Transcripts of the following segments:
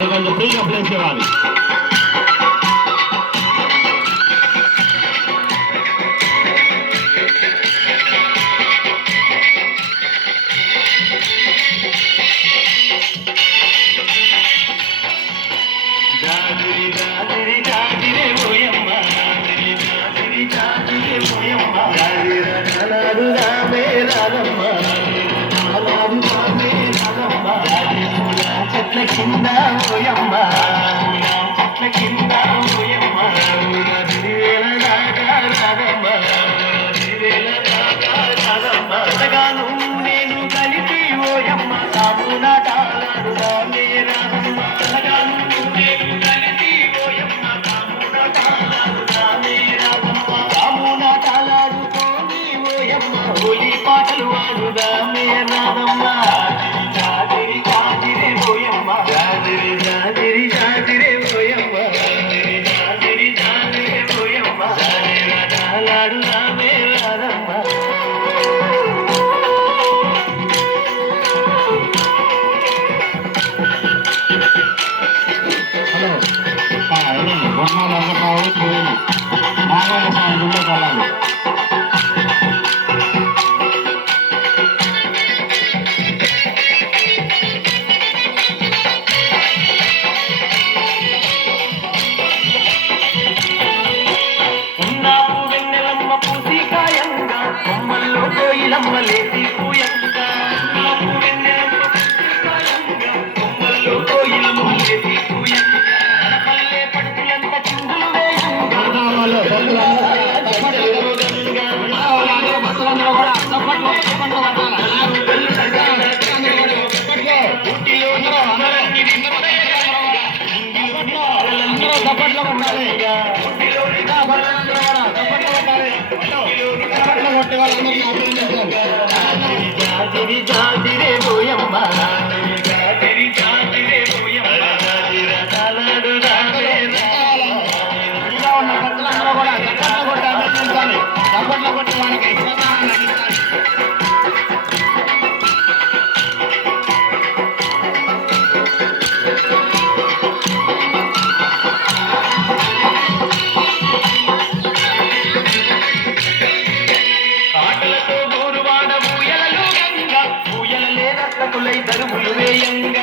Cuando pega, flexiona. కింద ఓయమ్మ. thank you చప్పట్లు కొట్టాలి. చప్పట్లు కొట్టాలి. చప్పట్లు కొట్టే தேவையங்க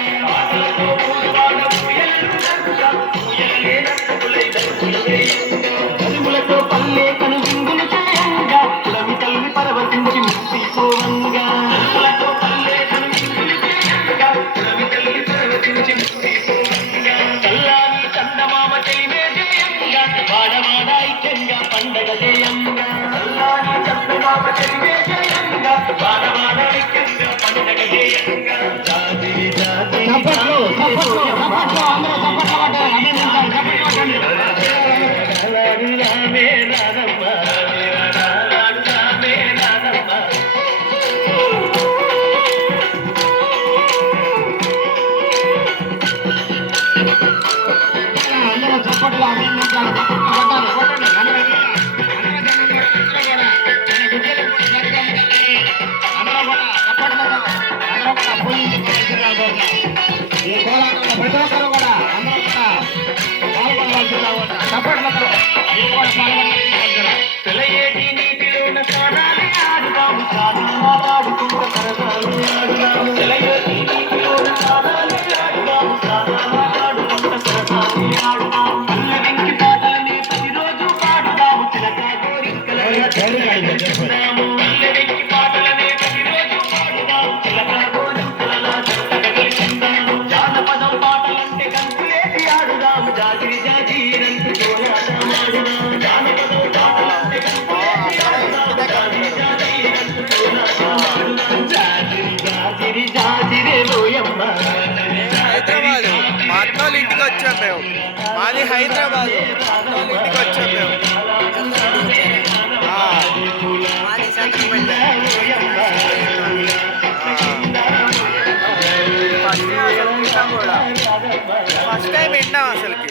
తెలంగాణ మేము. మాది హైదరాబాద్. ఇంటికి వచ్చాం మేము. ఫస్ట్ టైం విన్నాం అసలుకి.